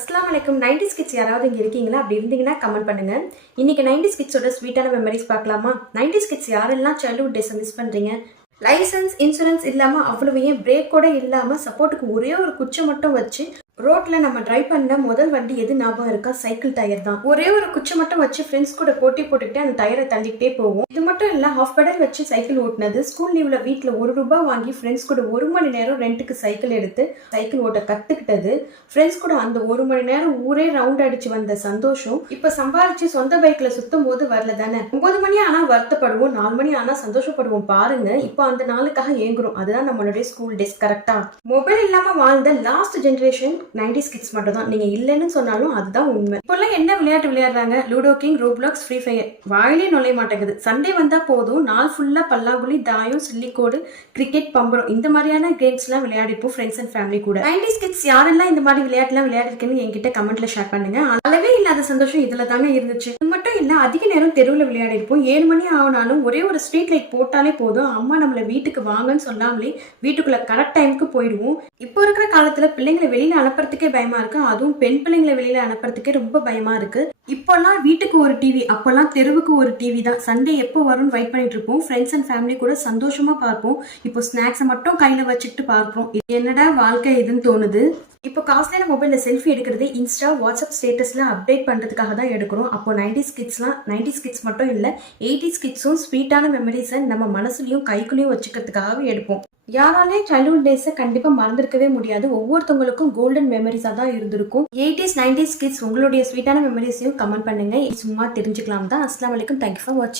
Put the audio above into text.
அஸ்ஸலாமு அலைக்கும் 90s kids யாராவது இங்கே இருக்கீங்களா? அப்படி இருந்தீங்கன்னா கமெண்ட் பண்ணுங்க. இன்னைக்கு 90s கிட்ஸோட ஸ்வீட்டான மெமரிஸ் பார்க்கலாமா? 90s கிட்ஸ் யாரெல்லாம் சைல்ட்ஹுட் டேஸ் மிஸ் பண்றீங்க? லைசன்ஸ் இன்சூரன்ஸ் இல்லாம அவ்வளவு ஏன் பிரேக் கூட இல்லாம சப்போர்ட்டுக்கு ஒரே ஒரு குச்சை மட்டும் வச்சு ரோட்ல நம்ம டிரைவ் பண்ண முதல் வண்டி எது ஞாபகம் இருக்கா? சைக்கிள் டயர் தான். ஒரே ஒரு குச்சி மட்டும் வச்சு ஃப்ரெண்ட்ஸ் கூட போட்டி போட்டுக்கிட்டு அந்த டயரை தள்ளிக்கிட்டே போவோம். இது மட்டும் இல்ல, ஹாஃப் பெடல் வச்சு சைக்கிள் ஓட்டினது. ஸ்கூல் லீவ்ல வீட்டுல ₹1 வாங்கி ஃப்ரெண்ட்ஸ் கூட 1 மணி நேரம் ரெண்டுக்கு சைக்கிள் எடுத்து சைக்கிள் ஓட்ட கத்துக்கிட்டது. ஃப்ரெண்ட்ஸ் கூட அந்த 1 மணி நேரம் ஊரே ரவுண்ட் அடிச்சு வந்த சந்தோஷம் இப்ப சம்பாரிச்சு சொந்த பைக்ல சுத்தும் போது வரல தானே. 9 மணி ஆனா வருத்தப்படுவோம், 4 மணி ஆனா சந்தோஷப்படுவோம். பாருங்க, இப்ப அந்த நாளுக்காக ஏங்குறோம். அதுதான் நம்மளுடைய ஸ்கூல் டேஸ். கரெக்டா? மொபைல் இல்லாம வாழ்ந்த லாஸ்ட் ஜெனரேஷன் 90s கிட்ஸ் மட்டும் தான். நீங்க இல்லைன்னு சொன்னாலும் அதுதான் உண்மை. இப்பெல்லாம் என்ன விளையாட்டு விளையாடுறாங்க? Ludo king, Roblox, free fire. வாயிலே நுழைய மாட்டேங்குது. சண்டே வந்தா போதும், நாள் ஃபுல்லா பல்லாங்குழி, தாயம், சில்லிக்கோடு, கிரிக்கெட், பம்பரம் இந்த மாதிரியான கேம்ஸ் எல்லாம் விளையாடிப்போம் ஃப்ரெண்ட்ஸ் அண்ட் ஃபேமிலி கூட. 90s கிட்ஸ் யாரெல்லாம் இந்த மாதிரி விளையாட்டுலாம் விளையாடிருக்குன்னு என்கிட்ட கமெண்ட்ல ஷேர் பண்ணுங்க. அளவே இல்லாத சந்தோஷம் இதுல தாங்க இருந்துச்சு. இது மட்டும் இல்ல, அதிக நேரம் தெருவில் விளையாடி இருப்போம். 7 மணி ஆனாலும் ஒரே ஒரு ஸ்ட்ரீட் லைட் போட்டாலே போதும், அம்மா நம்மள வீட்டுக்கு வாங்கன்னு சொல்லாமலே வீட்டுக்குள்ள கரெக்ட் டைமுக்கு போயிடுவோம். இப்போ இருக்கிற காலத்துல பிள்ளைங்களை வெளியில அனுப்புறதுக்கே பயமா இருக்கு. அதுவும் பெண் பிள்ளைங்களை வெளியில அனுப்புறதுக்கே ரொம்ப பயமா இருக்கு. இப்போல்லாம் வீட்டுக்கு ஒரு டிவி, அப்போல்லாம் தெருவுக்கு ஒரு டிவி தான். சண்டே எப்போ வரும்னு வெயிட் பண்ணிட்டு இருப்போம். ஃப்ரெண்ட்ஸ் அண்ட் ஃபேமிலி கூட சந்தோஷமா பார்ப்போம். இப்போ ஸ்நாக்ஸை மட்டும் கையில வச்சுக்கிட்டு பார்ப்போம். என்னடா வாழ்க்கை இதுன்னு தோணுது. இப்போ காஸ்ட்லியான மொபைல்ல செல்ஃபி எடுக்கிறது இன்ஸ்டா, வாட்ஸ்அப் ஸ்டேட்டஸ்ல அப்டேட் பண்றதுக்காக தான் எடுக்கிறோம். அப்போ 90s கிட்ஸ் மட்டும் இல்ல, 80s கிட்ஸும் ஸ்வீட்டான மெமரிஸை நம்ம மனசுலயும் கைக்குள்ளேயும் வச்சுக்கிறதுக்காகவே எடுப்போம். யாராலே சைல்ட்ஹுட் டேஸை கண்டிப்பா மறந்துருக்கவே முடியாது. ஒவ்வொருத்தவங்களுக்கும் கோல்டன் மெமரிஸா தான் இருந்திருக்கும். 80s 90s கிட்ஸ் உங்களுடைய ஸ்வீட்டான மெமரிஸையும் கமெண்ட் பண்ணுங்க. சும்மா தெரிஞ்சுக்கலாம் தான். அஸ்ஸலாமு அலைக்கும். தேங்க்யூ ஃபார் வாட்சிங்.